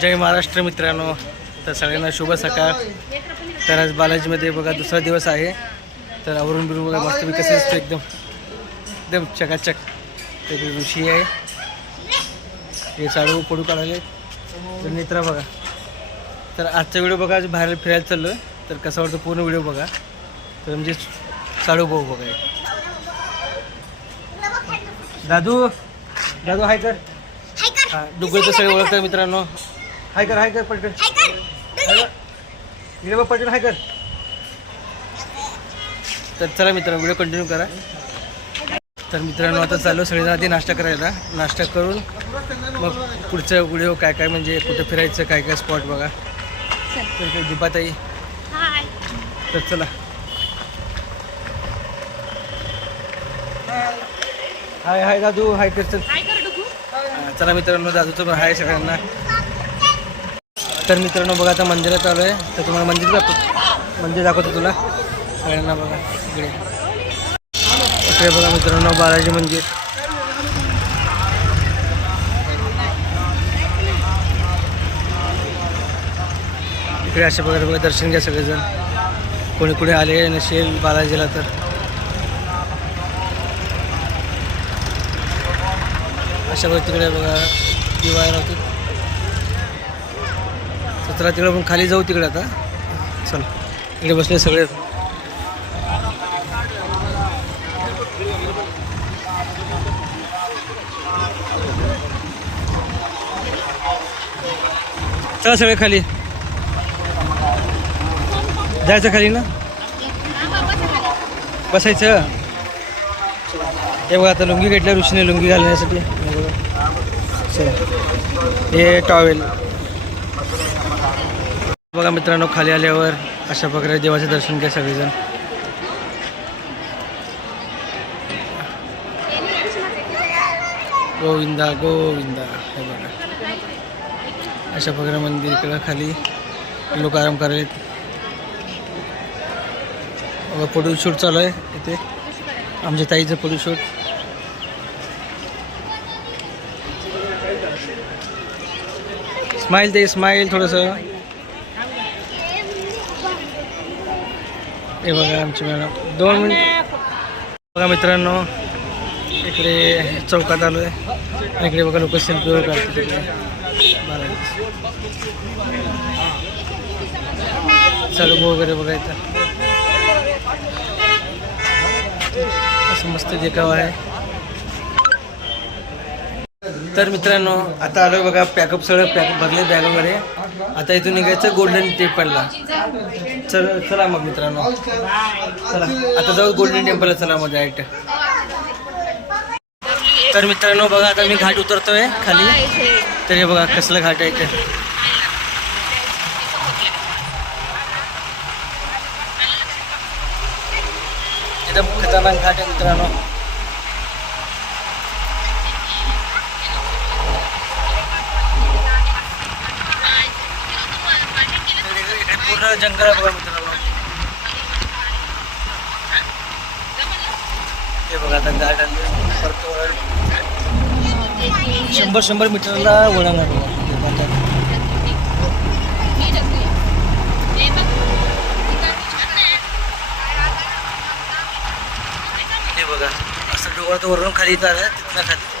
जय महाराष्ट्र मित्रांनो. तर सगळ्यांना शुभ सकाळ. तर आज बालाजीमध्ये बघा दुसरा दिवस आहे. तर आवरून बिरून बघा मस्त कसं दिसतं एकदम. एकदम चकाचक. तर इकडे ऋषी आहे. हे साडू पडू काढायले. तर नेत्रा बघा. तर आजचा व्हिडिओ बघा आज बाहेर फिरायला चाललो आहे तर कसा वाटतो पूर्ण व्हिडिओ बघा. तर म्हणजे साडू भाऊ बघा. दादू दादू हाय कर. हा तर सगळे ओळखतात मित्रांनो. हाय कर हाय कर पटकन हाय कर. इकडे बघ पटकन हाय कर. तर चला मित्रांनो व्हिडिओ कंटिन्यू करा. तर मित्रांनो आता चाललो सगळेजण आधी नाश्ता करायला. नाश्ता करून मग पुढचं व्हिडिओ काय काय म्हणजे कुठं फिरायचं काय काय स्पॉट बघा. तर दीपाताई. तर चला. हाय हाय दादू. हाय कर चल चला मित्रांनो दादूचं पण हाय सगळ्यांना. तर मित्रांनो बघा आता मंदिरात आलो आहे. तर तुम्हाला मंदिर दाखवतो मंदिर दाखवतो तुला. सगळ्यांना बघा इकडे. इकडे बघा मित्रांनो बालाजी मंदिर. इकडे अशा प्रकारे बघा दर्शन घ्या सगळेजण. कोणी कुठे आले नसेल बालाजीला तर. अशा प्रकारे तिकडे बघा दिवाळी होती चला तिकडे पण खाली जाऊ तिकडे आता. चल इकडे बसले सगळे. चला सगळे खाली. जायचं खाली ना? बसायचं. हे बघा आता लुंगी घेतल्या ऋषीने लुंगी घालण्यासाठी. हे टॉवेल बघा मित्रांनो खाली आल्यावर अशा प्रकारे देवाचे दर्शन घ्या सगळेजण. गोविंदा गोविंदा हे बघा. अशा प्रकारे मंदिर इकडं खाली लोक आराम करायला बघा फोटोशूट चालू आहे इथे. आमच्या ताईचं फोटोशूट स्माईल ते स्माईल थोडंसं. हे बघा आमची मॅडम. दोन मिनिट. बघा मित्रांनो इकडे चौकात आलो आहे. इकडे बघा लोक सेल्फी वगैरे काढतात तिकडे बालाजी. चालू वगैरे बघायचं असं मस्त देखावा आहे. तर मित्रांनो आता आलो बघा पॅकअप सगळं पॅक भरले बॅग वगैरे. आता इथून निघायचं गोल्डन टेम्पलला चल चला मग मित्रांनो. चला आता जाऊ गोल्डन टेम्पलला चला मग डायरेक्ट तर मित्रांनो बघा आता मी घाट उतरतोय खाली. तर हे बघा कसलं घाट आहे ते एकदम खतरनाक घाट आहे मित्रांनो इकडे पूर्ण जंगल आहे बघा मित्रांनो. हे बघा आता गार्डन परत शंभर शंभर मीटरला वळणार बघा. हे बघा. असं डोंगरात वरून खाली येत आलं तिथनं खाली.